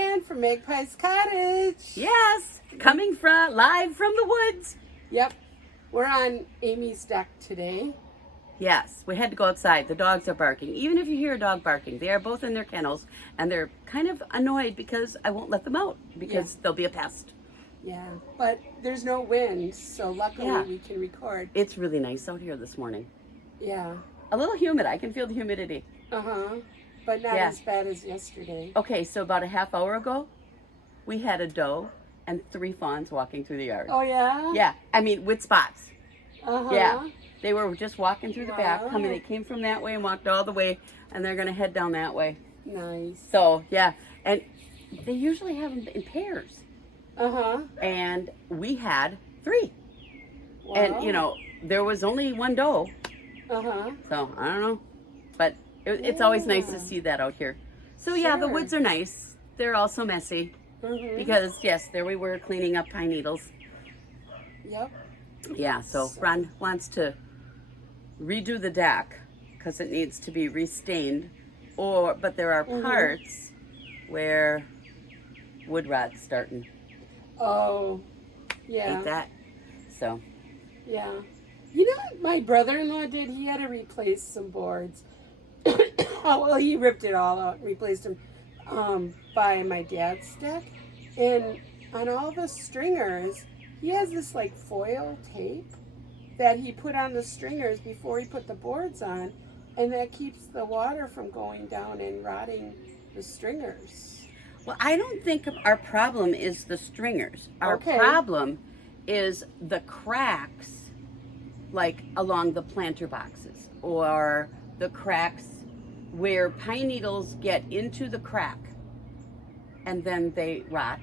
Joanne from Magpies Cottage. Yes, coming live from the woods. Yep, we're on Amy's deck today. Yes, we had to go outside. The dogs are barking. Even if you hear a dog barking, they are both in their kennels, and they're kind of annoyed because I won't let them out because they'll be a pest. Yeah, but there's no wind, so luckily we can record. It's really nice out here this morning. Yeah. A little humid. I can feel the humidity. But not as bad as yesterday. Okay, so about a half hour ago, we had a doe and 3 fawns walking through the yard. Oh, yeah? Yeah, I mean, with spots. Yeah, they were just walking through the back. They came from that way and walked all the way, and they're going to head down that way. Nice. So, yeah, and they usually have them in pairs. And we had 3. Wow. And, you know, there was only 1 doe. So, I don't know. But it's always nice to see that out here. So, yeah, the woods are nice. They're also messy. Because, yes, there we were cleaning up pine needles. Yep. Yeah, so Ron wants to redo the deck because it needs to be restained. But there are parts where wood rot's starting. Oh, yeah. Ain't that? So. Yeah. You know what my brother-in-law did? He had to replace some boards. Well, he ripped it all out and replaced them by my dad's deck. And on all the stringers, he has this like foil tape that he put on the stringers before he put the boards on. And that keeps the water from going down and rotting the stringers. Well, I don't think our problem is the stringers. Our problem is the cracks, like along the planter boxes, or the cracks where pine needles get into the crack and then they rot.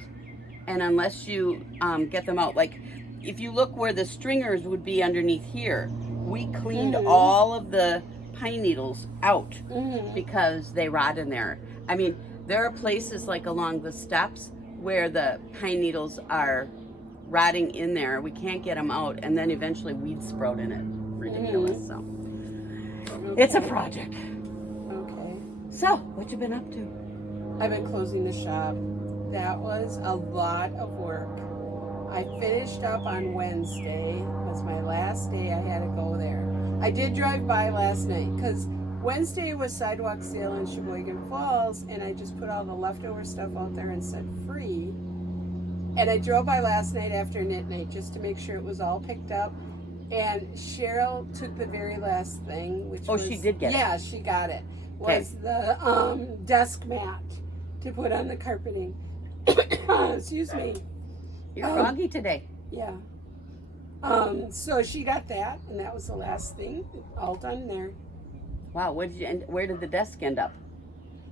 And unless you get them out, like if you look where the stringers would be underneath here, we cleaned all of the pine needles out because they rot in there. I mean, there are places like along the steps where the pine needles are rotting in there. We can't get them out, and then eventually weeds sprout in it. Ridiculous. So it's a project. Okay. So what you been up to? I've been closing the shop. That was a lot of work. I finished up on Wednesday. It was my last day I had to go there. I did drive by last night because Wednesday was sidewalk sale in Sheboygan Falls, and I just put all the leftover stuff out there and said free. And I drove by last night after knit night just to make sure it was all picked up. And Cheryl took the very last thing, which was... she did get it. Yeah, she got it. Was the desk mat to put on the carpeting. Excuse me. You're froggy today. Yeah. So she got that, and that was the last thing. All done there. Wow, where did the desk end up?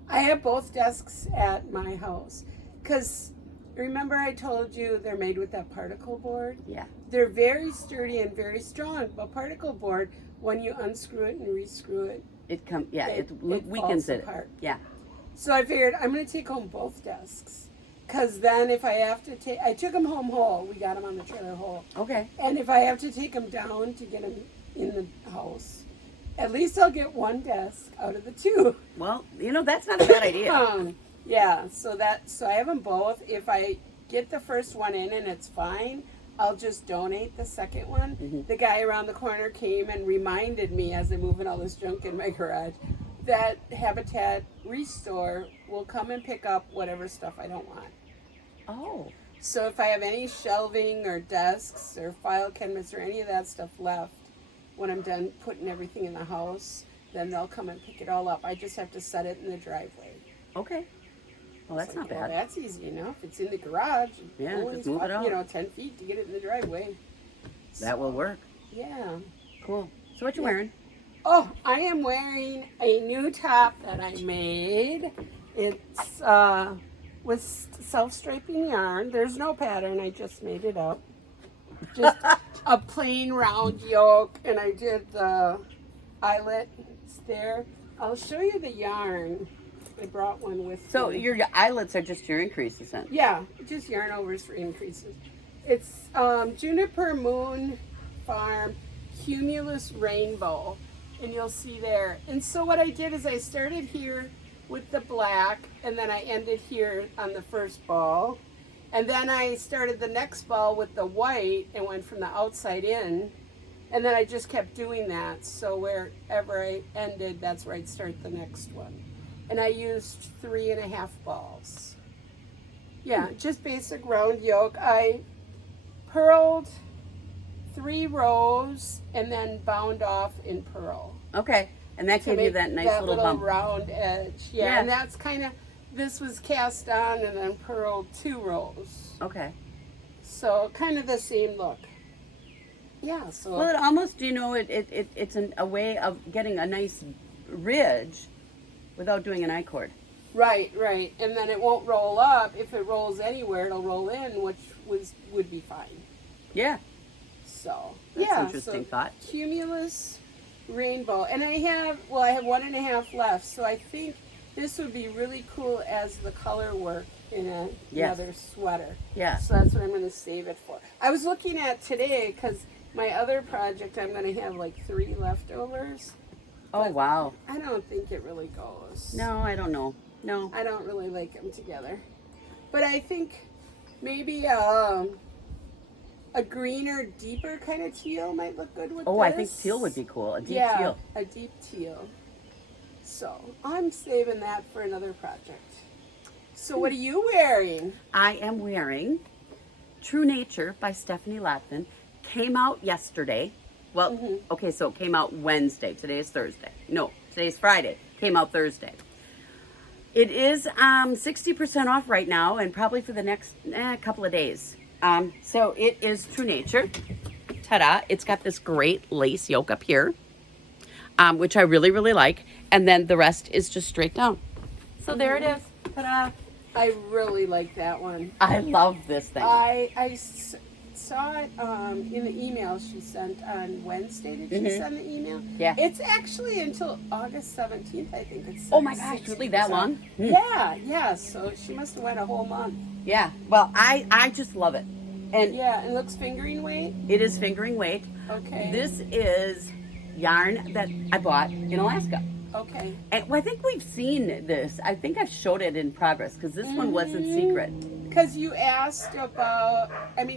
I have both desks at my house. Because remember I told you they're made with that particle board? Yeah. They're very sturdy and very strong, but particle board, when you unscrew it and rescrew it, it weakens it. Apart. Yeah. So I figured I'm going to take home both desks. Because then if I have to take, I took them home whole. We got them on the trailer whole. Okay. And if I have to take them down to get them in the house, at least I'll get 1 desk out of the 2. Well, you know, that's not a bad idea. Yeah, so I have them both. If I get the first one in and it's fine, I'll just donate the second one. The guy around the corner came and reminded me as I'm moving all this junk in my garage that Habitat Restore will come and pick up whatever stuff I don't want. Oh. So if I have any shelving or desks or file cabinets or any of that stuff left, when I'm done putting everything in the house, then they'll come and pick it all up. I just have to set it in the driveway. Okay. Well, that's not bad. Well, that's easy enough. It's in the garage. Yeah, just move it out. 10 feet to get it in the driveway. That will work. Yeah. Cool. So what you wearing? Oh, I am wearing a new top that I made. It's with self-striping yarn. There's no pattern. I just made it up. Just a plain round yoke, and I did the eyelet there. I'll show you the yarn. I brought one with So me. your eyelets are just your increases then? Yeah, just yarn overs for increases. It's Juniper Moon Farm Cumulus Rainbow, and you'll see there. And so what I did is I started here with the black, and then I ended here on the first ball. And then I started the next ball with the white and went from the outside in. And then I just kept doing that. So wherever I ended, that's where I'd start the next one. And I used 3.5 balls. Yeah, just basic round yoke. I purled 3 rows and then bound off in purl. Okay. And that gave you that nice that little bump. round edge. Yeah, and that's kind of, this was cast on and then purled 2 rows. Okay. So kind of the same look. Yeah, so. Well, it almost, it's a way of getting a nice ridge without doing an I-cord. Right. And then it won't roll up. If it rolls anywhere, it'll roll in, which would be fine. Yeah. So, That's an interesting thought. Cumulus rainbow. And I have 1.5 left, so I think this would be really cool as the color work in another sweater. Yeah. So that's what I'm going to save it for. I was looking at today because my other project, I'm going to have like 3 leftovers. Oh, wow. I don't think it really goes. No, I don't know. No. I don't really like them together. But I think maybe a greener, deeper kind of teal might look good with this. I think teal would be cool. A deep teal. A deep teal. So I'm saving that for another project. So what are you wearing? I am wearing True Nature by Stephanie Lathan. Came out yesterday. Well, okay, so it came out Wednesday. Today is Thursday. No, today's Friday. Came out Thursday. It is 60% off right now and probably for the next couple of days. So it is True Nature. Ta-da. It's got this great lace yoke up here, which I really, really like. And then the rest is just straight down. So there it is. Ta-da. I really like that one. I love this thing. I saw it in the email she sent on Wednesday. Did she send the email? Yeah. It's actually until August 17th, I think it's. Oh my gosh, really that long? Yeah. So she must have went a whole month. Yeah. Well, I just love it. And yeah, it looks fingering weight. It is fingering weight. Okay. This is yarn that I bought in Alaska. Okay. And I think we've seen this. I think I've showed it in progress because this one wasn't secret. Because you asked about,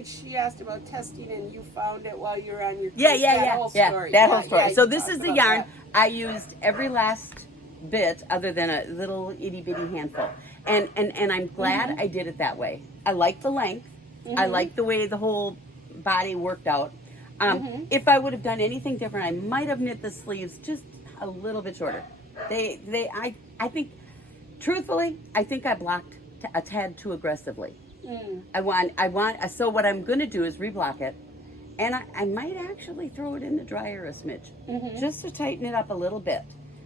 she asked about testing and you found it while you were on your That whole story. So this is the yarn that. I used every last bit other than a little itty bitty handful. And I'm glad I did it that way. I like the length. I like the way the whole body worked out. If I would have done anything different, I might have knit the sleeves just a little bit shorter. I think, truthfully, I think I blocked a tad too aggressively. So what I'm going to do is reblock it, and I might actually throw it in the dryer a smidge, just to tighten it up a little bit,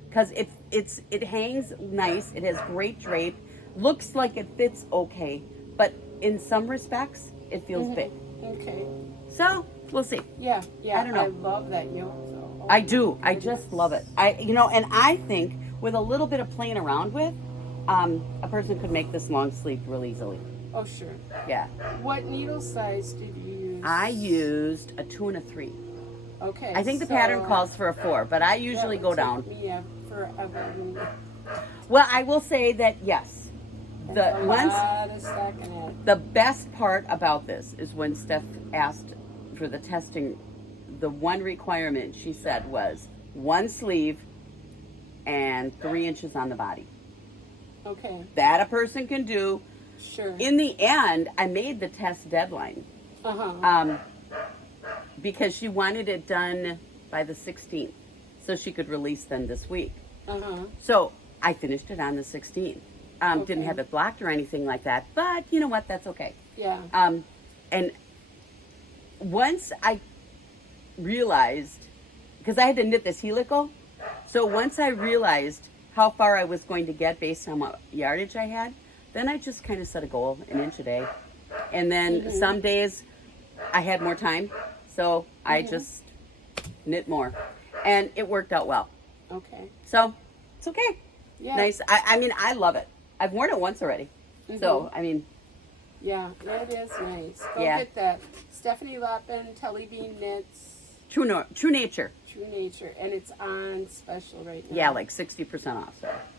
because it hangs nice. It has great drape, looks like it fits okay, but in some respects it feels big. Okay. So we'll see. Yeah. I don't know. I love that yoke. So. I do. I just love it. And I think with a little bit of playing around with, a person could make this long sleeve real easily. Oh, sure. Yeah. What needle size did you use? I used a 2 and a 3. Okay. I think the pattern calls for a 4, but I usually go down. Yeah, forever. Well, I will say that yes. The best part about this is when Steph asked for the testing, the one requirement she said was 1 sleeve and 3 inches on the body. Okay. That a person can do. Sure. In the end, I made the test deadline. Because she wanted it done by the 16th, so she could release them this week. So I finished it on the 16th. Didn't have it blocked or anything like that, but you know what? That's okay. Yeah. And once I realized, because I had to knit this helical, so once I realized how far I was going to get based on what yardage I had, then I just kind of set a goal, 1 inch a day. And then some days I had more time, so I just knit more. And it worked out well. Okay. So it's okay. Yeah. Nice. I love it. I've worn it once already. So, Yeah, it is nice. Go get that. Stephanie Lappin, Telly Bean Knits. True Nature. True Nature, and it's on special right now. Yeah, like 60% off.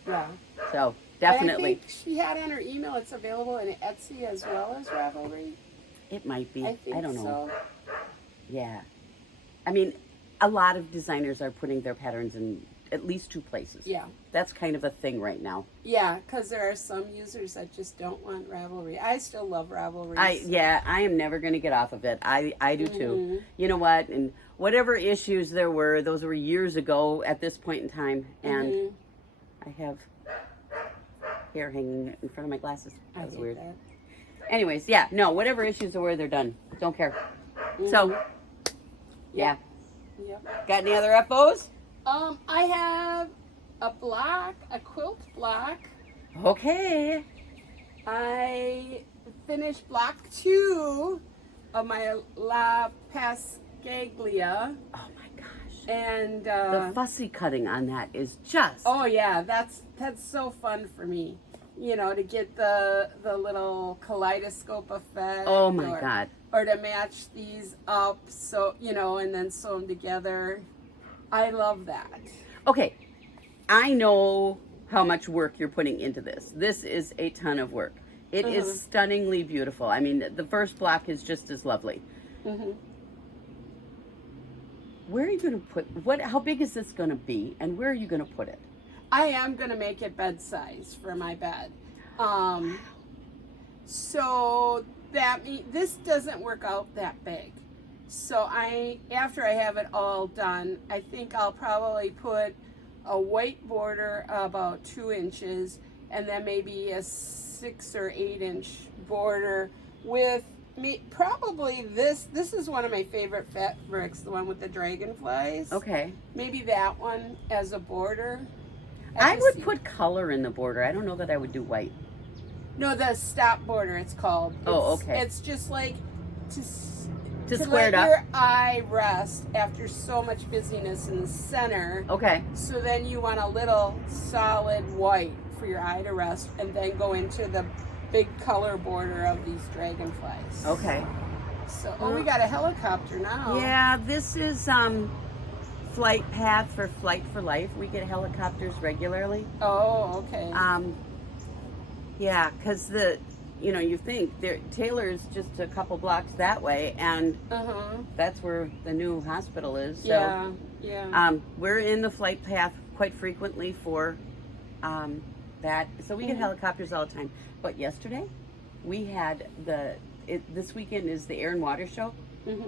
Yeah. So definitely. And I think she had on her email it's available in Etsy as well as Ravelry. It might be. I think I don't know. so. Yeah. I mean, a lot of designers are putting their patterns in at least 2 places. Yeah. That's kind of a thing right now. Yeah, because there are some users that just don't want Ravelry. I still love Ravelry. I am never going to get off of it. I do too. You know what? And whatever issues there were, those were years ago at this point in time. And I have hair hanging in front of my glasses. That was weird. That. Anyways, yeah, no, whatever issues there were, they're done. Don't care. So, yeah. Yep. Got any other FOs? I have a quilt block. Okay. I finished block 2 of my La Pascaglia. Oh my gosh. And the fussy cutting on that is just. Oh yeah, that's so fun for me. You know, to get the little kaleidoscope effect. Oh my God. Or to match these up, so you know, and then sew them together. I love that. Okay, I know how much work you're putting into this. This is a ton of work. It is stunningly beautiful. I mean, the first block is just as lovely. Where are you going to put, how big is this going to be, and where are you going to put it? I am going to make it bed size for my bed. So that this doesn't work out that big. So after I have it all done, I think I'll probably put a white border about 2 inches, and then maybe a 6 or 8 inch border with probably this is one of my favorite fabrics, the one with the dragonflies. Okay. Maybe that one as a border. I would put color in the border. I don't know that I would do white. No, the stop border it's called. Okay. It's just like to square it up. Let your eye rest after so much busyness in the center. Okay. So then you want a little solid white for your eye to rest, and then go into the big color border of these dragonflies. Okay. So, we got a helicopter now. Yeah, this is Flight Path for Flight for Life. We get helicopters regularly. Oh, okay. Yeah, because you think Taylor's just a couple blocks that way, and that's where the new hospital is. So, yeah. We're in the flight path quite frequently for that. So we get helicopters all the time. But yesterday, we had this weekend is the Air and Water Show.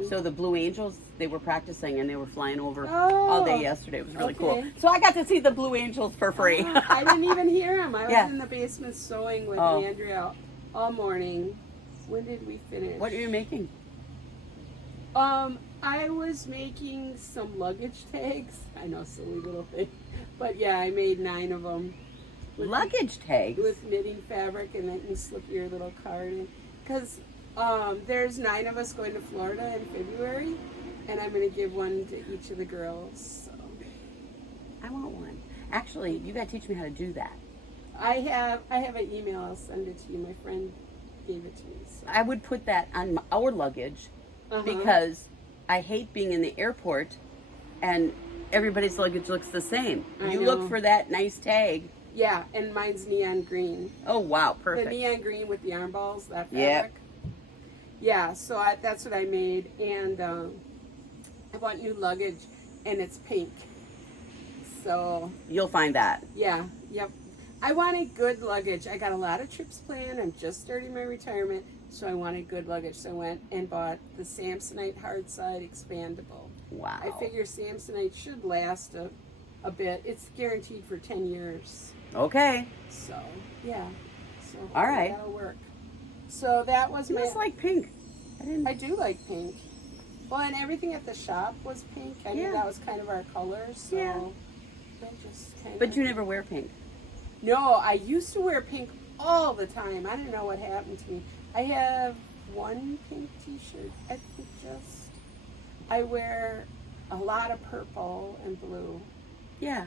So the Blue Angels, they were practicing and they were flying over all day yesterday. It was really cool. So I got to see the Blue Angels for free. I didn't even hear them. I was in the basement sewing with Andrea all morning. When did we finish? What are you making? I was making some luggage tags. I know, silly little thing. But yeah, I made 9 of them. Luggage tags? With knitting fabric, and then you slip your little card in. Because there's 9 of us going to Florida in February, and I'm going to give one to each of the girls. So. I want one. Actually, you got to teach me how to do that. I have an email. I'll send it to you. My friend gave it to me. So. I would put that on our luggage because I hate being in the airport and everybody's luggage looks the same. You look for that nice tag. Yeah, and mine's neon green. Oh, wow, perfect. The neon green with the arm balls, that fabric. Yeah, so that's what I made. And I bought new luggage, and it's pink. So you'll find that. Yeah, yep. I wanted good luggage. I got a lot of trips planned. I'm just starting my retirement, so I wanted good luggage. So I went and bought the Samsonite hard side expandable. Wow. I figure Samsonite should last a bit. It's guaranteed for 10 years. Okay. So, yeah. So all right. That'll work. So that was you just like pink. I do like pink. Well, and everything at the shop was pink. I knew that was kind of our color. So I just kind But you never wear pink. No, I used to wear pink all the time. I don't know what happened to me. I have one pink t-shirt. I think I wear a lot of purple and blue. Yeah.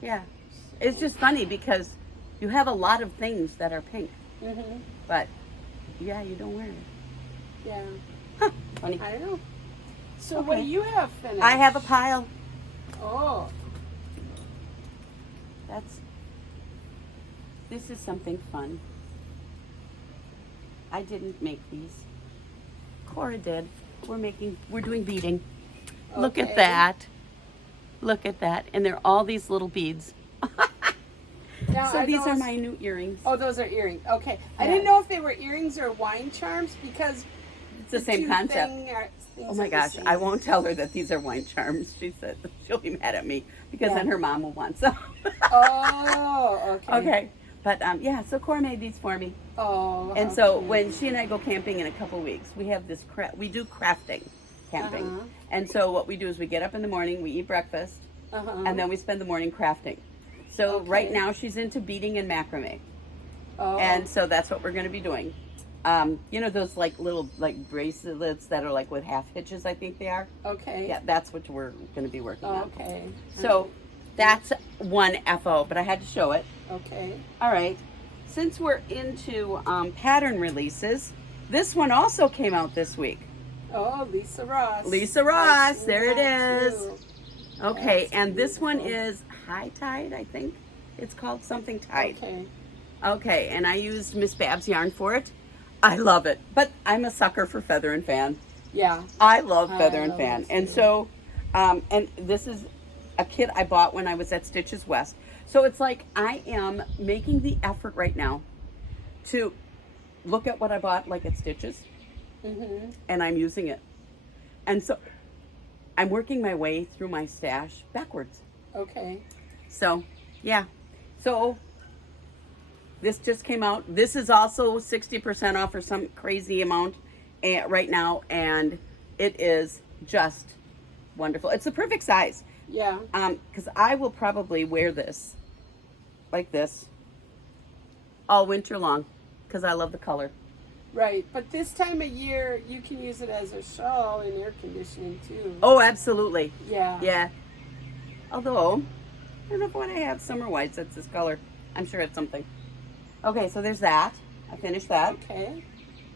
Yeah. It's just funny because you have a lot of things that are pink. But, yeah, you don't wear it. Yeah. Huh. Funny. I don't know. So what do you have finished? I have a pile. Oh. This is something fun. I didn't make these. Cora did. We're doing beading. Okay. Look at that. Look at that. And they're all these little beads. Now, so these are my new earrings. Oh, those are earrings. Okay. I didn't know if they were earrings or wine charms because it's the same concept. Oh my gosh, I won't tell her that these are wine charms. She said she'll be mad at me because then her mom will want some. Oh, okay. Okay. But yeah, so Cora made these for me. Oh. And so when she and I go camping in a couple weeks, we have this we do crafting camping. And so what we do is we get up in the morning, we eat breakfast, and then we spend the morning crafting. So right now she's into beading and macrame. Oh. And so that's what we're going to be doing. You know those like little like bracelets that are like with half hitches, I think they are. Okay. Yeah, that's what we're going to be working on. Okay. So that's one FO, but I had to show it. Okay. All right. Since we're into pattern releases, this one also came out this week. Oh, Lisa Ross. Lisa Ross. There it is. Okay, that's and this one is High Tide, I think. It's called something Tide. Okay. Okay, and I used Miss Bab's yarn for it. I love it, but I'm a sucker for feather and fan. Yeah. I love feather and fan. And so, and this is a kit I bought when I was at Stitches West. So it's like I am making the effort right now to look at what I bought like at Stitches, and I'm using it. And so I'm working my way through my stash backwards. Okay. So, yeah. So this just came out. This is also 60% off or some crazy amount right now, and it is just wonderful. It's the perfect size. Yeah. Because I will probably wear this like this all winter long because I love the color. Right, but this time of year you can use it as a shawl in air conditioning too. Oh, absolutely. Yeah. Yeah. Although I don't know if I want to have summer whites. That's this color. I'm sure it's something. Okay, so there's that. I finished that. Okay.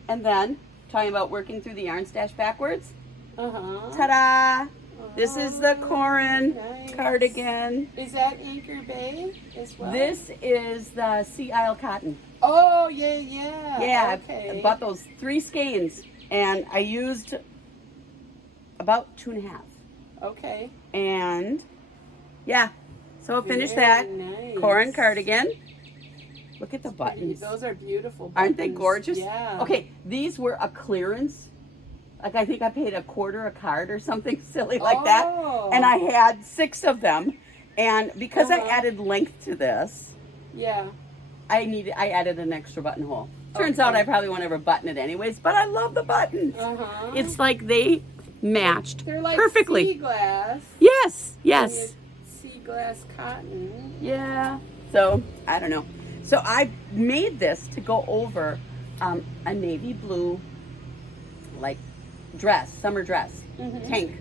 And then talking about working through the yarn stash backwards. Ta-da! This is the Corin cardigan. Is that Anchor Bay as well? This is the Sea Isle cotton. Oh, yeah, yeah. Yeah, okay. I bought those 3 skeins, and I used about 2.5. Okay. And, yeah, so I finished that. Nice. Corin cardigan. Look at the buttons. Those are beautiful buttons. Aren't they gorgeous? Yeah. Okay, these were a clearance. Like I think I paid $0.25 a card or something silly like that. And I had 6 of them. And because I added length to this, I added an extra buttonhole. Turns out I probably won't ever button it anyways, but I love the buttons. It's like they matched They're like perfectly. Sea glass. Yes, yes. Sea glass cotton. Yeah. So, I don't know. So I made this to go over a navy blue, like, dress, summer dress, tank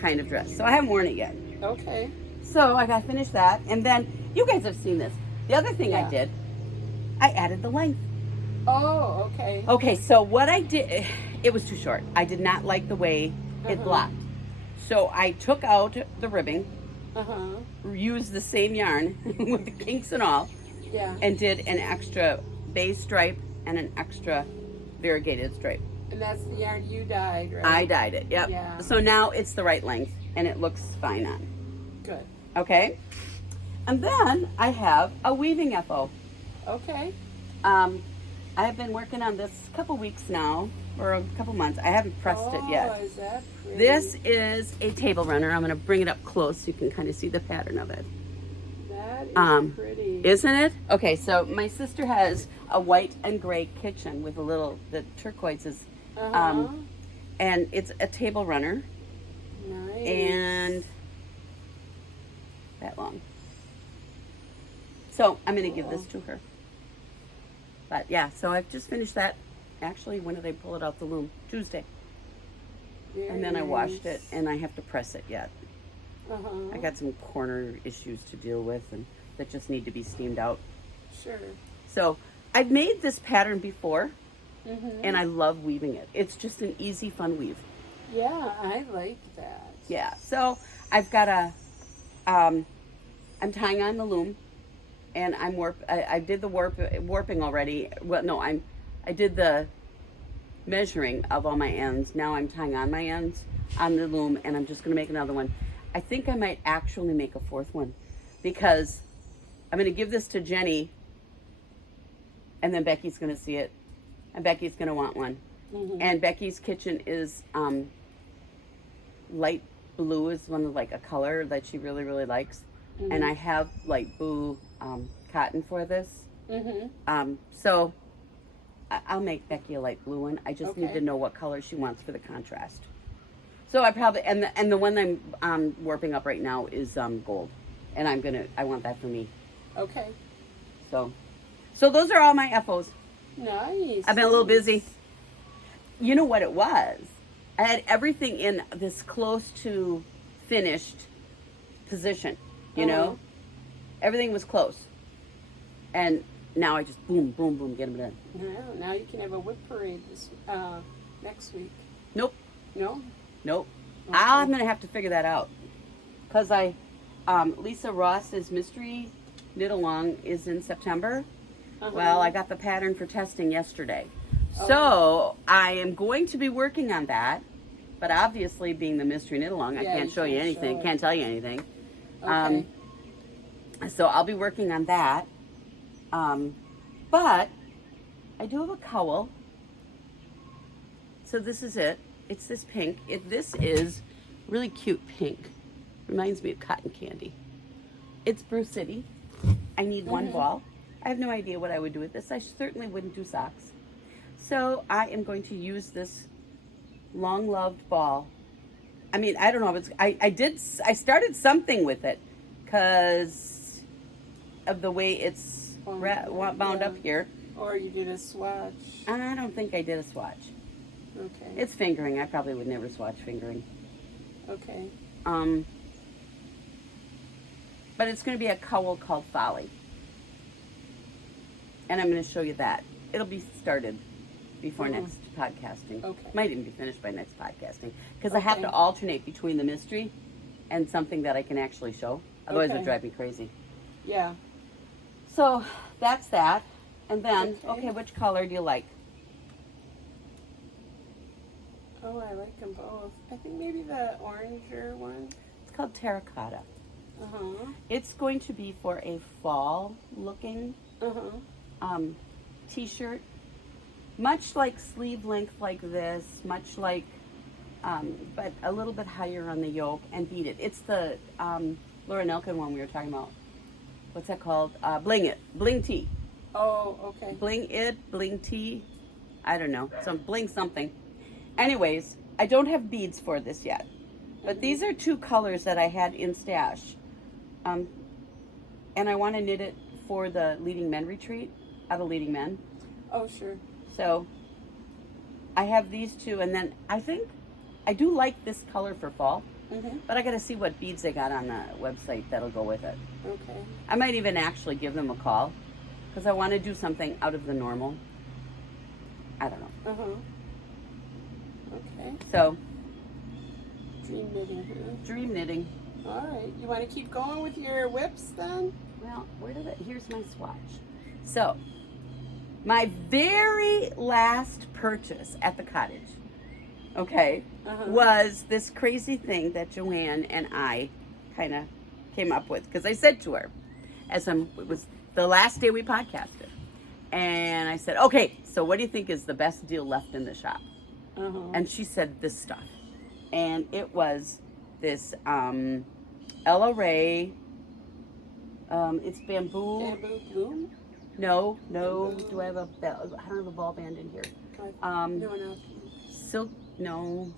kind of dress. So I haven't worn it yet. Okay. So I got to finish that. And then you guys have seen this. The other thing I did, I added the length. Oh, okay. Okay, so what I did, it was too short. I did not like the way it blocked. So I took out the ribbing, used the same yarn with the kinks and all, and did an extra base stripe and an extra variegated stripe. And that's the yarn you dyed, right? I dyed it, yep. Yeah. So now it's the right length, and it looks fine on. Good. Okay. And then I have a weaving FO. Okay. I have been working on this a couple weeks now, or a couple months. I haven't pressed it yet. Oh, is that pretty? This is a table runner. I'm going to bring it up close so you can kind of see the pattern of it. That is pretty. Isn't it? Okay, so my sister has a white and gray kitchen with the turquoises. And it's a table runner. Nice. And that long. So I'm going to give this to her. But yeah, so I've just finished that. Actually, when did I pull it out the loom? Tuesday. Very and then I washed it, and I have to press it yet. I got some corner issues to deal with, and that just need to be steamed out. Sure. So I've made this pattern before, and I love weaving it. It's just an easy, fun weave. Yeah, I like that. Yeah. So I've got I'm tying on the loom, and I did the warping already. Well, no, I did the measuring of all my ends. Now I'm tying on my ends on the loom, and I'm just going to make another one. I think I might actually make a fourth one, because I'm going to give this to Jenny, and then Becky's going to see it, and Becky's going to want one. Mm-hmm. And Becky's kitchen is light blue is one of like a color that she really, really likes. Mm-hmm. And I have light blue cotton for this. Mm-hmm. So I'll make Becky a light blue one. I just need to know what color she wants for the contrast. So I probably, and the one I'm warping up right now is gold, and I want that for me. Okay. So those are all my FOs. Nice. I've been a little busy. You know what it was? I had everything in this close to finished position, you know? Everything was close. And now I just boom, boom, boom, get them done. Now you can have a whip parade next week. Nope. No? Nope. Okay. I'm going to have to figure that out. Because Lisa Ross's Mystery Knit Along is in September. Well, I got the pattern for testing yesterday. So I am going to be working on that, but obviously being the Mystery Knit Along, I can't show you anything, can't tell you anything. Okay. So I'll be working on that. But I do have a cowl. So this is it. It's this pink. This is really cute pink. Reminds me of cotton candy. It's Brew City. I need one ball. I have no idea what I would do with this. I certainly wouldn't do socks. So I am going to use this long-loved ball. I mean, I don't know. I started something with it because of the way it's bound up here. Or you did a swatch. I don't think I did a swatch. Okay. It's fingering. I probably would never swatch fingering. Okay. But it's going to be a cowl called Folly. And I'm going to show you that. It'll be started before next podcasting. Okay. Might even be finished by next podcasting. Because I have to alternate between the mystery and something that I can actually show. Otherwise it'll drive me crazy. Yeah. So that's that. And then, which color do you like? Oh, I like them both. I think maybe the oranger one. It's called Terracotta. Uh-huh. It's going to be for a fall looking t-shirt. Much like sleeve length like this, much like, but a little bit higher on the yoke and beat it. It's the Laura Nelkin one we were talking about. What's that called? Bling Tee. Oh, okay. Bling Tee. I don't know. Bling something. Anyways, I don't have beads for this yet. But these are two colors that I had in stash. And I want to knit it for the Leading Men retreat, out of Leading Men. Oh, sure. So I have these two, and then I think I do like this color for fall, but I got to see what beads they got on the website that'll go with it. Okay. I might even actually give them a call because I want to do something out of the normal. I don't know. Okay. So dream knitting. Huh? Dream knitting. All right. You want to keep going with your whips then? Well, here's my swatch. So my very last purchase at the cottage, was this crazy thing that Joanne and I kind of came up with. Because I said to her, it was the last day we podcasted, and I said, okay, so what do you think is the best deal left in the shop? And she said this stuff. And it was this Ella Ray, it's bamboo. Bamboo bloom? No. Do I have I don't have a ball band in here. No. Silk, no.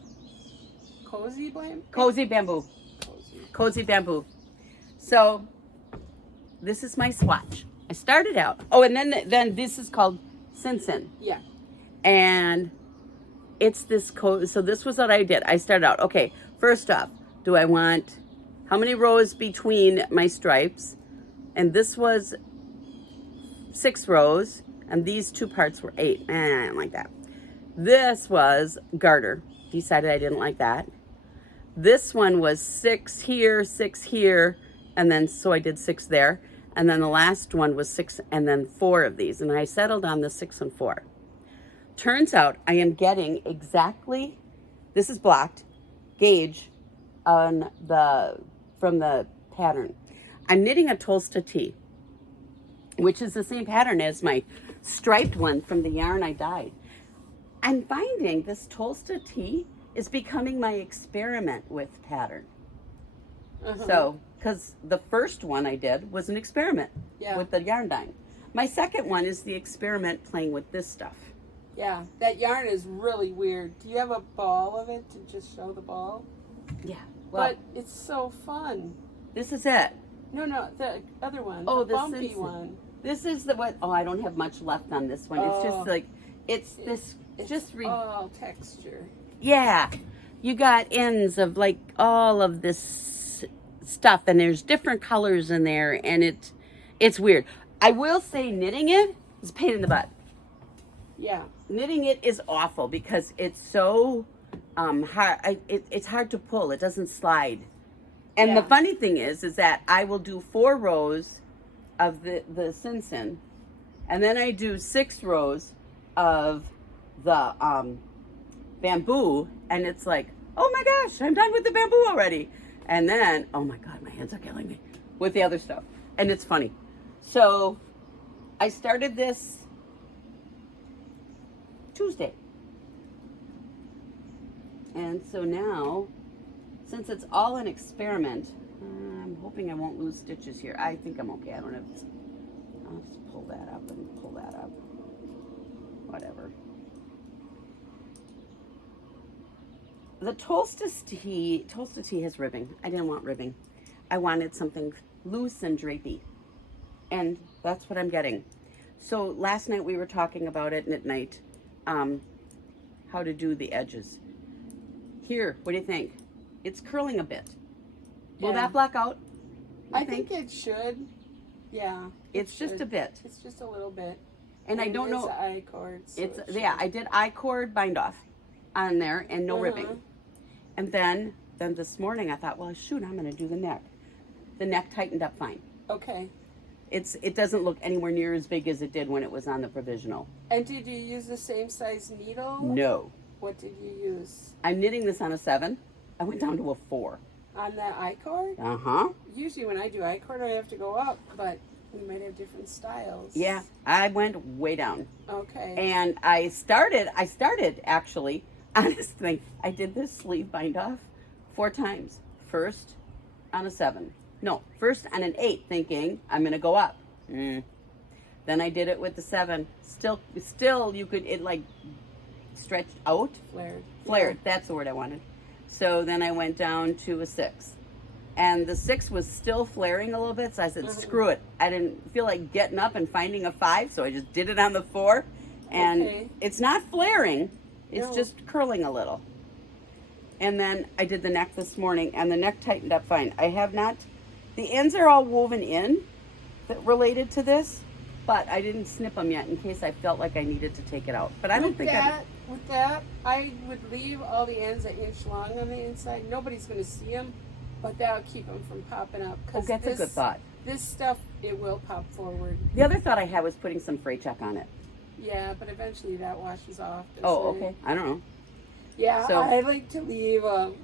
Cozy bamboo? Cozy bamboo. Cozy bamboo. So, this is my swatch. I started out. Oh, and then this is called Sin. Yeah. And it's this so this was what I did. I started out, okay, first off, do I want how many rows between my stripes? And this was 6 rows, and these two parts were 8. I don't like that. This was garter. Decided I didn't like that. This one was 6 here, 6 here, and then so I did 6 there. And then the last one was 6 and then 4 of these. And I settled on the 6 and 4. Turns out I am getting exactly, this is blocked, gauge on from the pattern. I'm knitting a Tolsta tee, which is the same pattern as my striped one from the yarn I dyed. I'm finding this Tolsta tee is becoming my experiment with pattern. So, because the first one I did was an experiment with the yarn dyeing. My second one is the experiment playing with this stuff. Yeah, that yarn is really weird. Do you have a ball of it to just show the ball? Yeah. Well, but it's so fun. This is it. No, the other one. Oh, the bumpy one. This is the what? Oh, I don't have much left on this one. It's just like, it's all texture. Yeah. You got ends of like all of this stuff, and there's different colors in there, and it's weird. I will say knitting it is a pain in the butt. Yeah. Knitting it is awful because it's so hard. It's hard to pull. It doesn't slide. And the funny thing is that I will do 4 rows of the Sinsin, and then I do 6 rows of the bamboo, and it's like, oh my gosh, I'm done with the bamboo already. And then, oh my God, my hands are killing me with the other stuff. And it's funny. So I started this Tuesday. And so now, since it's all an experiment, I'm hoping I won't lose stitches here. I think I'm okay. I don't have to. I'll just pull that up and pull that up. Whatever. The Tolsta tee has ribbing. I didn't want ribbing. I wanted something loose and drapey. And that's what I'm getting. So last night we were talking about it at night, how to do the edges. Here, what do you think? It's curling a bit. Will that block out? I think it should. Yeah. It's just a bit. It's just a little bit. And I don't know. It's I-cord. So I did I-cord bind off on there and no ribbing. And then this morning I thought, well, shoot, I'm going to do the neck. The neck tightened up fine. Okay. It doesn't look anywhere near as big as it did when it was on the provisional. And did you use the same size needle? No. What did you use? I'm knitting this on a 7. I went down to a 4. On the I-cord? Uh-huh. Usually when I do I-cord, I have to go up, but we might have different styles. Yeah, I went way down. Okay. And I started actually, honestly, I did this sleeve bind off 4 times. First on a 7. No, first on an 8, thinking I'm going to go up. Then I did it with the 7. Still you could, it like stretched out. Flared, yeah. That's the word I wanted. So then I went down to a 6. And the 6 was still flaring a little bit, so I said, screw it. I didn't feel like getting up and finding a 5, so I just did it on the 4. And it's not flaring, it's just curling a little. And then I did the neck this morning, and the neck tightened up fine. I have not, the ends are all woven in that related to this, but I didn't snip them yet in case I felt like I needed to take it out. But I don't think with that, I would leave all the ends an inch long on the inside. Nobody's going to see them, but that'll keep them from popping up. Oh, that's a good thought. This stuff, it will pop forward. The other thought I had was putting some fray check on it. Yeah, but eventually that washes off. Oh, okay. I don't know. Yeah, so, I like to leave an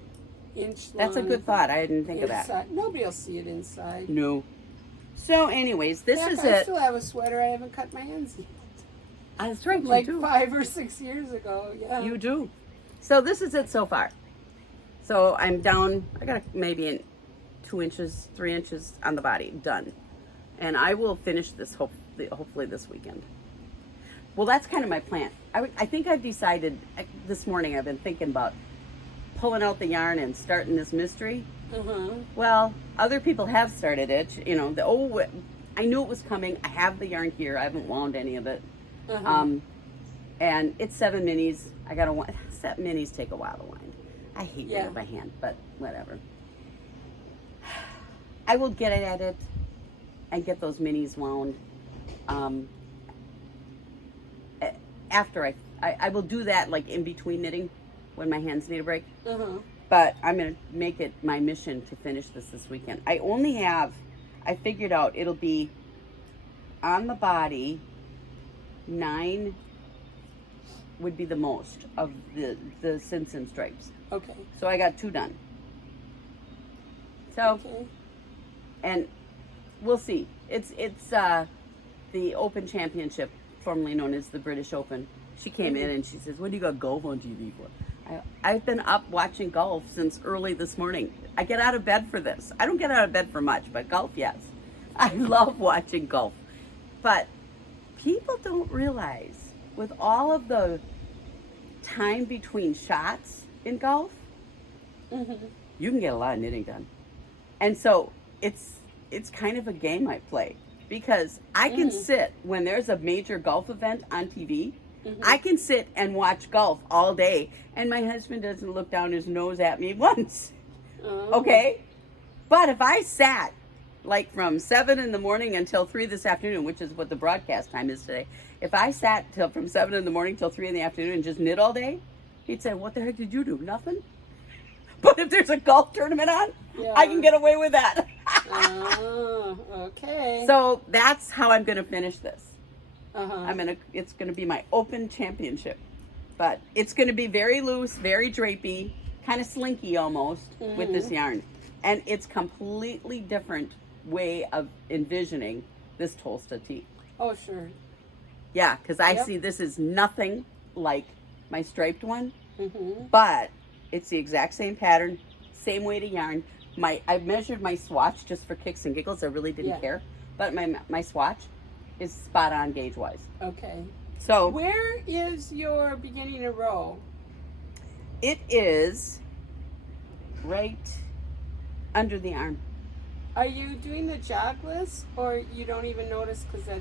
inch long. That's a good thought. I didn't think of that. Nobody will see it inside. No. So, anyways, this is it. I still have a sweater. I haven't cut my ends yet. That's right, like you do. 5 or 6 years ago. Yeah. You do. So this is it so far. So I'm down. I got maybe 2 inches, 3 inches on the body. Done. And I will finish this hopefully this weekend. Well, that's kind of my plan. I think I've decided this morning. I've been thinking about pulling out the yarn and starting this mystery. Well, other people have started it. You know, I knew it was coming. I have the yarn here. I haven't wound any of it. And it's 7 minis. I gotta wind. 7 minis take a while to wind. I hate doing it by hand, but whatever. I will get at it and get those minis wound after I will do that like in between knitting when my hands need a break. Uh-huh. But I'm going to make it my mission to finish this weekend. I figured out it'll be on the body, 9 would be the most of the Simpson stripes. Okay. So I got 2 done. So, Okay. and we'll see. It's the Open Championship, formerly known as the British Open. She came in and she says, "What do you got golf on TV for?" I've been up watching golf since early this morning. I get out of bed for this. I don't get out of bed for much, but golf, yes. I love watching golf. But people don't realize, with all of the time between shots in golf, you can get a lot of knitting done. And so it's kind of a game I play, because I can sit when there's a major golf event on TV. I can sit and watch golf all day, and my husband doesn't look down his nose at me once. Okay? But if I sat like from 7 in the morning until 3 this afternoon, which is what the broadcast time is today, if I sat from 7 in the morning till 3 in the afternoon and just knit all day, he'd say, "What the heck did you do? Nothing?" But if there's a golf tournament on, I can get away with that. Okay. So that's how I'm going to finish this. Uh-huh. It's gonna be my Open Championship, but it's gonna be very loose, very drapey, kind of slinky almost with this yarn, and it's completely different way of envisioning this Tolsta tee. Oh, sure. Yeah, because I see this is nothing like my striped one, Mm-hmm. but it's the exact same pattern, same weight of yarn. I measured my swatch just for kicks and giggles. I really didn't care, but my swatch is spot on gauge wise. Okay. So where is your beginning of row? it is right under the arm. Are you doing the jogless, or you don't even notice because that?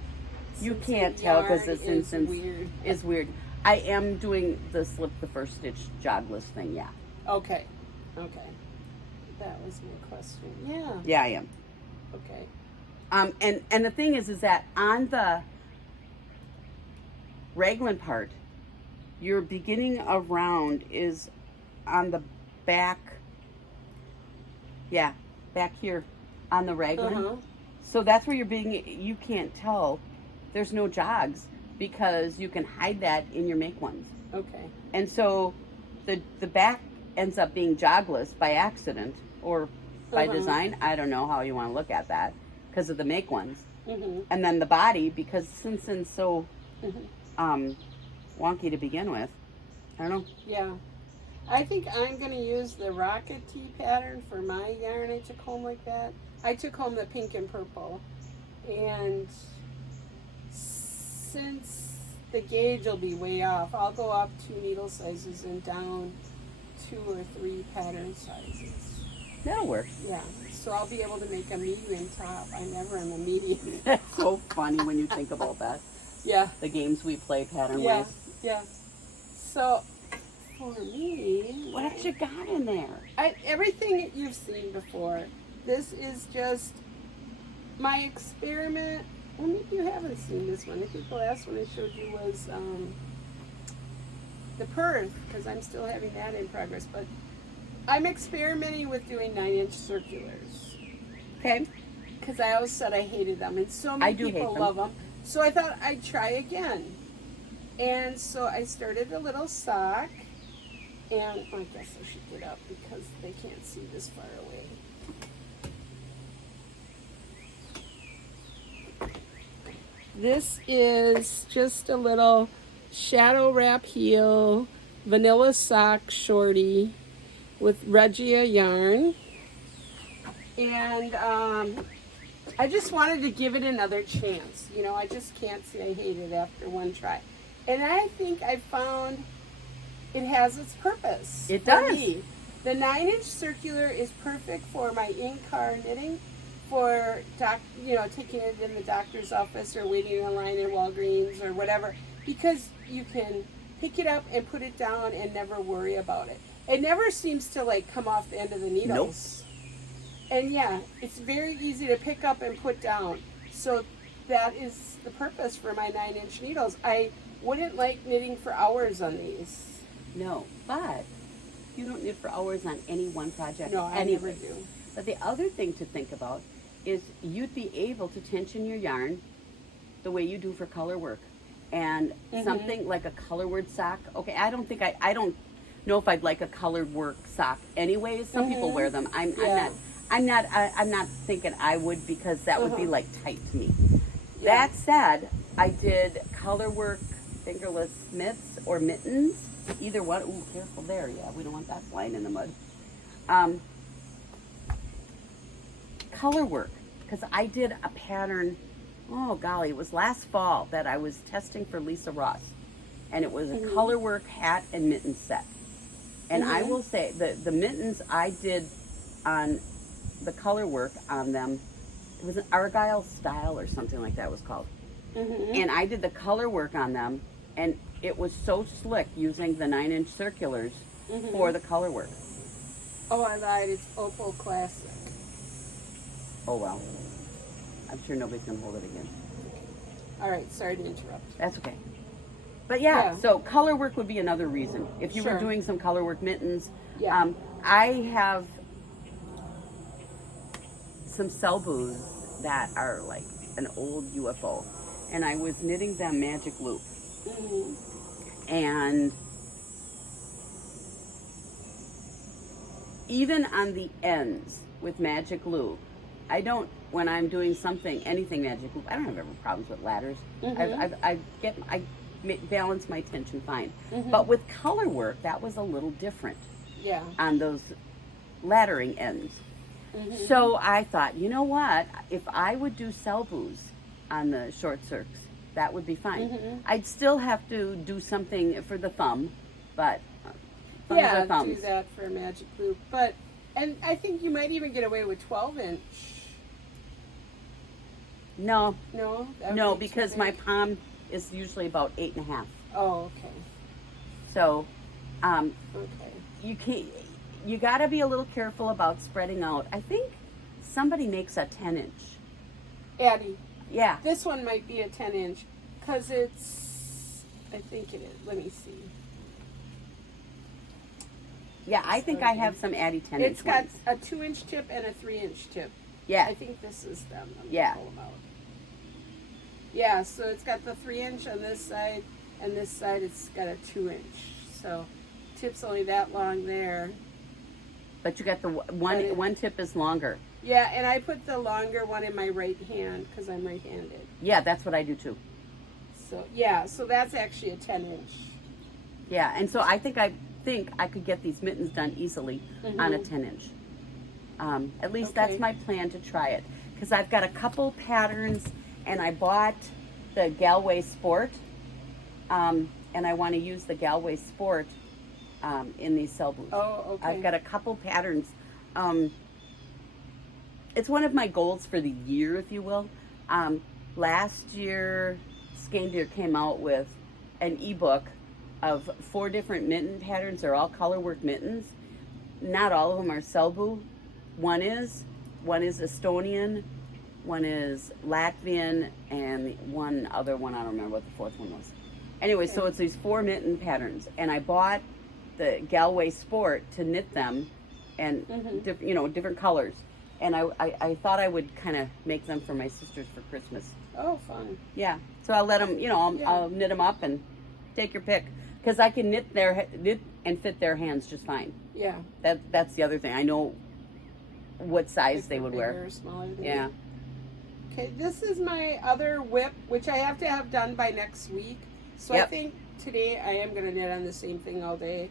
You can't tell because the is Simpsons weird. is weird. I am doing the slip the first stitch jogless thing. Yeah. Okay. Okay. That was my question. Yeah. Yeah, I am. Okay. And the thing is that on the raglan part, your beginning of round is on the back. Yeah, back here on the raglan. So that's where you can't tell. There's no jogs because you can hide that in your make ones. Okay. And so the back ends up being jogless by accident or by design. I don't know how you want to look at that because of the make ones. And then the body, because Simpson's so wonky to begin with. I don't know. Yeah. I think I'm going to use the Rocket Tee pattern for my yarn I took home like that. I took home the pink and purple. And since the gauge will be way off, I'll go up 2 needle sizes and down 2 or 3 pattern sizes. That'll work. Yeah. So I'll be able to make a medium top. I never am a medium. That's so funny when you think about that. Yeah. The games we play pattern Yeah. wise. Yeah. So for me, What else you got in there? Everything that you've seen before. This is just my experiment. Well, maybe you haven't seen this one. I think the last one I showed you was the Perth, because I'm still having that in progress. But I'm experimenting with doing 9-inch circulars. Okay. Because I always said I hated them, and so many people love them. So I thought I'd try again. And so I started a little sock. And I guess I should get up because they can't see this far away. This is just a little shadow wrap heel, vanilla sock shorty with Regia yarn. And I just wanted to give it another chance. You know, I just can't say I hate it after one try. And I think I found it has its purpose. It does. Me. The 9-inch circular is perfect for my in-car knitting, for taking it in the doctor's office or waiting in line in Walgreens or whatever, because you can pick it up and put it down and never worry about it. It never seems to like come off the end of the needles. Nope. And yeah, it's very easy to pick up and put down. So that is the purpose for my 9-inch needles. I wouldn't like knitting for hours on these. No, but you don't knit for hours on any one project. No, I never do. But the other thing to think about is you'd be able to tension your yarn the way you do for color work. And something like a color word sock. Okay, I don't know if I'd like a colored work sock anyways. Some people wear them. I'm not thinking I would, because that would be like tight to me. Yeah. That said, I did color work fingerless mitts or mittens. Either one. Ooh, careful there. Yeah, we don't want that flying in the mud. Color work, because I did a pattern, oh golly, it was last fall that I was testing for Lisa Ross, and it was a color work hat and mitten set. And I will say the mittens I did on the color work on them, it was an Argyle style or something like that it was called. And I did the color work on them, and it was so slick using the 9-inch circulars for the color work. Oh, I lied. It's Opal Classic. Oh well, I'm sure nobody's gonna hold it again. All right, sorry to interrupt. That's okay. But yeah, so color work would be another reason. If you were doing some color work mittens, I have some Selbus that are like an old UFO, and I was knitting them magic loop. And even on the ends with magic loop, when I'm doing anything magic loop, I don't have ever problems with ladders. I balance my tension fine. But with color work, that was a little different. Yeah. On those laddering ends. So I thought, you know what? If I would do Selbus on the short circs, that would be fine. I'd still have to do something for the thumb, but thumbs are thumbs. Do that for a magic loop. And I think you might even get away with 12-inch. No, be because my palm is usually about 8.5. Oh, okay. So, okay. You got to be a little careful about spreading out. I think somebody makes a 10-inch. Addie. Yeah. This one might be a 10-inch because I think it is. Let me see. Yeah, I think I have some Addie 10-inch It's got a 2-inch tip and a 3-inch tip. Yeah. I think this is them. Yeah. Pull them out. Yeah, so it's got the 3-inch on this side, and this side it's got a 2-inch. So tip's only that long there. But you got the one tip is longer. Yeah, and I put the longer one in my right hand because I'm right-handed. Yeah, that's what I do too. So yeah, so that's actually a 10-inch. Yeah, and so I think I could get these mittens done easily on a 10-inch. At least that's my plan to try it, because I've got a couple patterns, and I bought the Galway Sport, and I want to use the Galway Sport in these Selbus. Oh, okay. I've got a couple patterns. It's one of my goals for the year, if you will. Last year, Skandir came out with an ebook of 4 different mitten patterns. They're all color work mittens. Not all of them are Selbu. One is Estonian, one is Latvian, and one other one, I don't remember what the 4th one was. Anyway, so it's these 4 mitten patterns, and I bought the Galway Sport to knit them, and different colors. And I thought I would kind of make them for my sisters for Christmas. Oh, fun. Yeah. So I'll let them, I'll knit them up and take your pick, because I can knit and fit their hands just fine. Yeah. That's the other thing. I know what size Like they would wear. Or smaller than Yeah. me. Okay, this is my other whip, which I have to have done by next week. So I think today I am going to knit on the same thing all day.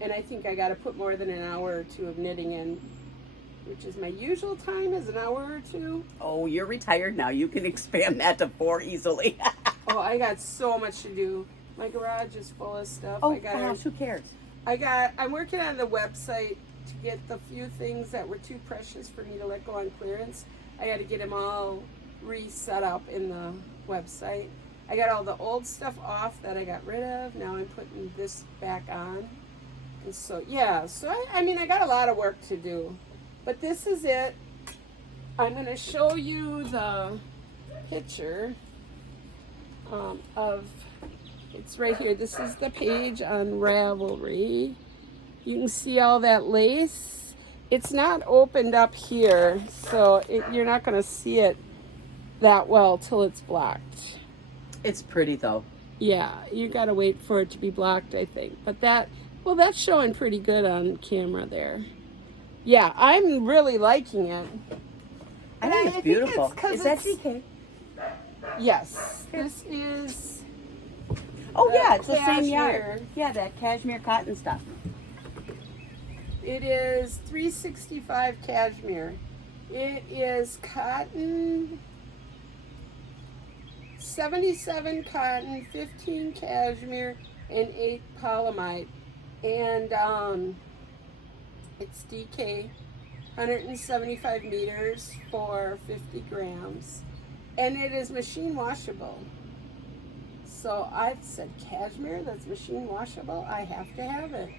And I think I got to put more than an hour or 2 of knitting in, which is my usual time is an hour or 2. Oh, you're retired now. You can expand that to 4 easily. Oh, I got so much to do. My garage is full of stuff. Oh gosh, who cares? I'm working on the website to get the few things that were too precious for me to let go on clearance. I got to get them all reset up in the website. I got all the old stuff off that I got rid of. Now I'm putting this back on. And so, yeah, I got a lot of work to do. But this is it. I'm going to show you the picture of It's right here. This is the page on Ravelry. You can see all that lace. It's not opened up here, so you're not going to see it that well till it's blocked. It's pretty though. Yeah, you got to wait for it to be blocked, I think. But that's showing pretty good on camera there. Yeah, I'm really liking it. I think it's beautiful. Is that DK? Yes. This is... Oh yeah, it's the same cashmere. yard. Yeah, that cashmere cotton stuff. It is $365 cashmere. It is cotton, 77 cotton, 15 cashmere, and 8 polyamide. And it's DK, 175 meters for 50 grams. And it is machine washable. So I said, cashmere that's machine washable? I have to have it.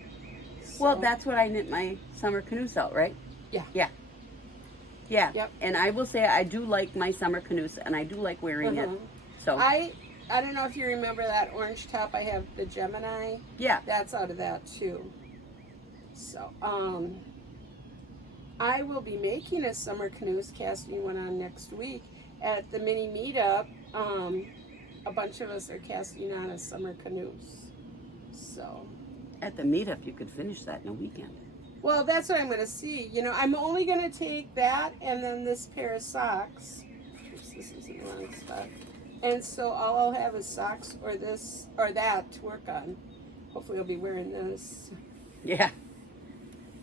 Well, that's what I knit my summer canoes out, right? Yeah. Yeah. Yeah. Yep. And I will say I do like my summer canoes, and I do like wearing it. So I don't know if you remember that orange top I have, the Gemini. yeah. That's out of that too. So, I will be making a summer canoes, casting one on next week at the mini meetup. A bunch of us are casting on a summer canoes. So, At the meetup, you could finish that in a weekend. well, that's what I'm going to see. You know, I'm only going to take that and then this pair of socks. Oops, this is in the wrong spot. And so all I'll have is socks or this or that to work on. Hopefully I'll be wearing this. Yeah.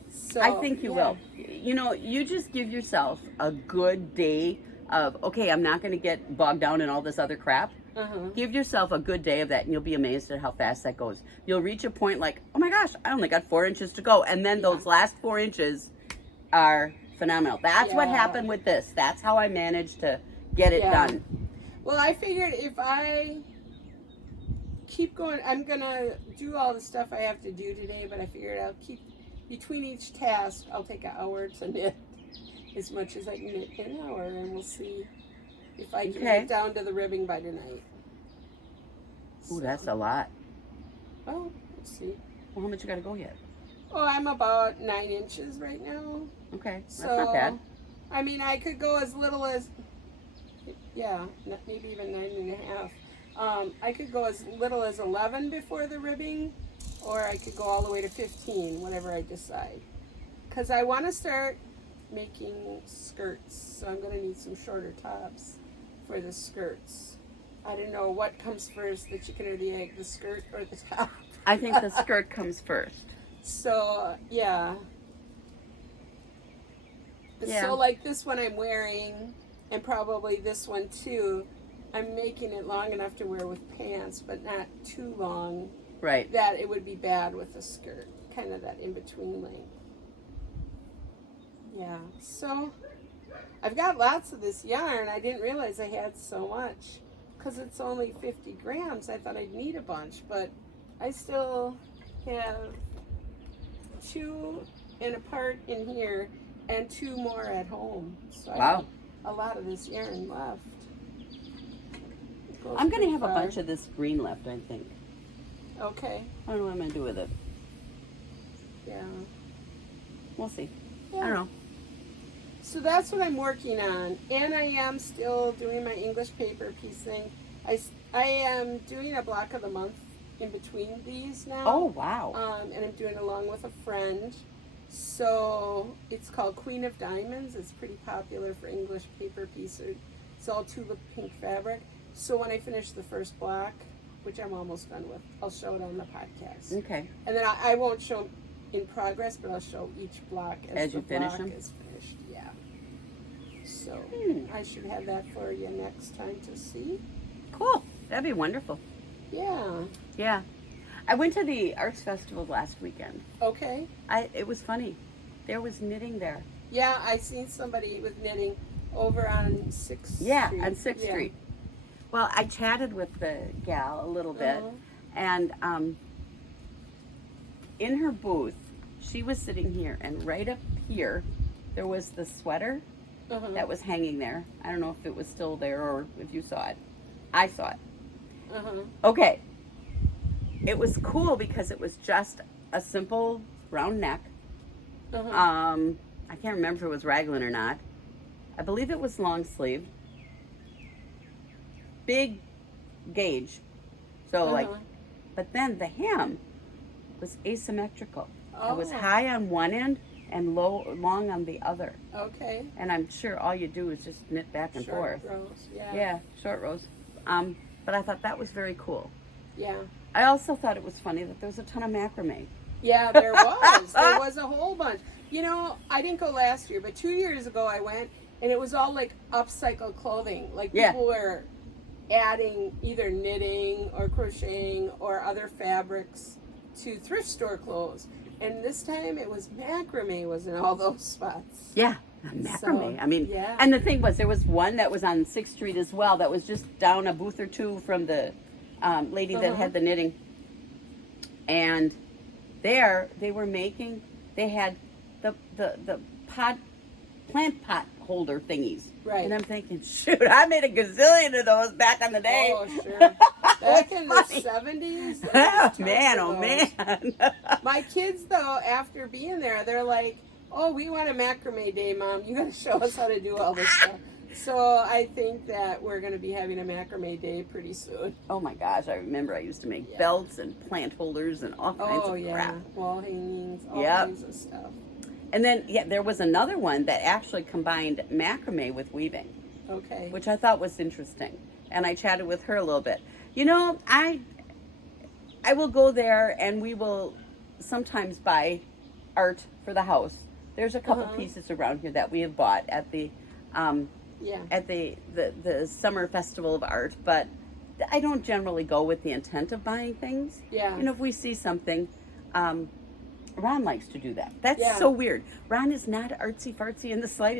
So I think you yeah. will. You know, you just give yourself a good day of, okay, I'm not going to get bogged down in all this other crap. Give yourself a good day of that, and you'll be amazed at how fast that goes. You'll reach a point like, oh my gosh, I only got 4 inches to go. And then those last 4 inches are phenomenal. That's what happened with this. That's how I managed to get it done. Well, I figured if I keep going, I'm going to do all the stuff I have to do today, but I figured I'll keep, between each task, I'll take an hour to knit as much as I can knit in an hour, and we'll see if I can get down to the ribbing by tonight. Ooh, that's a lot. Oh, let's see. Well, how much you got to go yet? Oh, I'm about 9 inches right now. Okay, that's So, not bad. I mean, I could go as little as, maybe even 9.5. I could go as little as 11 before the ribbing, or I could go all the way to 15, whatever I decide. Because I want to start making skirts, so I'm going to need some shorter tops for the skirts. I don't know what comes first, the chicken or the egg, the skirt or the top. I think the skirt comes first. So, yeah. So, like this one I'm wearing, and probably this one too, I'm making it long enough to wear with pants, but not too long. Right. That it would be bad with a skirt. Kind of that in-between length. Yeah. So, I've got lots of this yarn. I didn't realize I had so much. Because it's only 50 grams, I thought I'd need a bunch, but I still have 2 and a part in here and 2 more at home. So I have a lot of this yarn left. I'm going to have a bunch of this green left, I think. Okay. I don't know what I'm going to do with it. Yeah. We'll see. Yeah. I don't know. So that's what I'm working on, and I am still doing my English paper piece thing. I am doing a block of the month in between these now. Oh, wow. And I'm doing it along with a friend. So it's called Queen of Diamonds. It's pretty popular for English paper pieces. It's all tulip pink fabric. So when I finish the first block, which I'm almost done with, I'll show it on the podcast. Okay. And then I won't show in progress, but I'll show each block as you the finish block them? is finished. Yeah. So I should have that for you next time to see. Cool. That'd be wonderful. Yeah. Yeah. I went to the arts festival last weekend. Okay. It was funny. There was knitting there. Yeah, I seen somebody with knitting over on 6th Street. Yeah, on 6th Street. Well, I chatted with the gal a little bit, and in her booth, she was sitting here, and right up here, there was the sweater that was hanging there. I don't know if it was still there or if you saw it. I saw it. Okay. it was cool because it was just a simple round neck. I can't remember if it was raglan or not. I believe it was long sleeve. Big gauge. So like, but then the hem was asymmetrical. It was high on one end and long on the other. Okay. And I'm sure all you do is just knit back and forth. Short rows, yeah. Yeah, short rows. But I thought that was very cool. Yeah. I also thought it was funny that there was a ton of macrame. Yeah, there was. There was a whole bunch. You know, I didn't go last year, but 2 years ago I went, and it was all like upcycled clothing. Like people were adding either knitting or crocheting or other fabrics to thrift store clothes. And this time it was macrame was in all those spots. Yeah, macrame. So, I mean, and the thing was, there was one that was on 6th Street as well that was just down a booth or two from the lady that had the knitting. And there they were making, they had the plant pot holder thingies. Right. And I'm thinking, shoot, I made a gazillion of those back in the day. Oh, sure. Back in the 70s? Oh, man. My kids, though, after being there, they're like, oh, we want a macrame day, Mom. You got to show us how to do all this stuff. So I think that we're going to be having a macrame day pretty soon. Oh, my gosh. I remember I used to make belts and plant holders and all kinds of crap. Wall hangings, all kinds of stuff. And then, there was another one that actually combined macrame with weaving. Okay. Which I thought was interesting. And I chatted with her a little bit. You know, I will go there and we will sometimes buy art for the house. There's a couple pieces around here that we have bought at the the summer festival of art, but I don't generally go with the intent of buying things. Yeah. You know, if we see something, Ron likes to do that. That's so weird. Ron is not artsy fartsy in the slightest.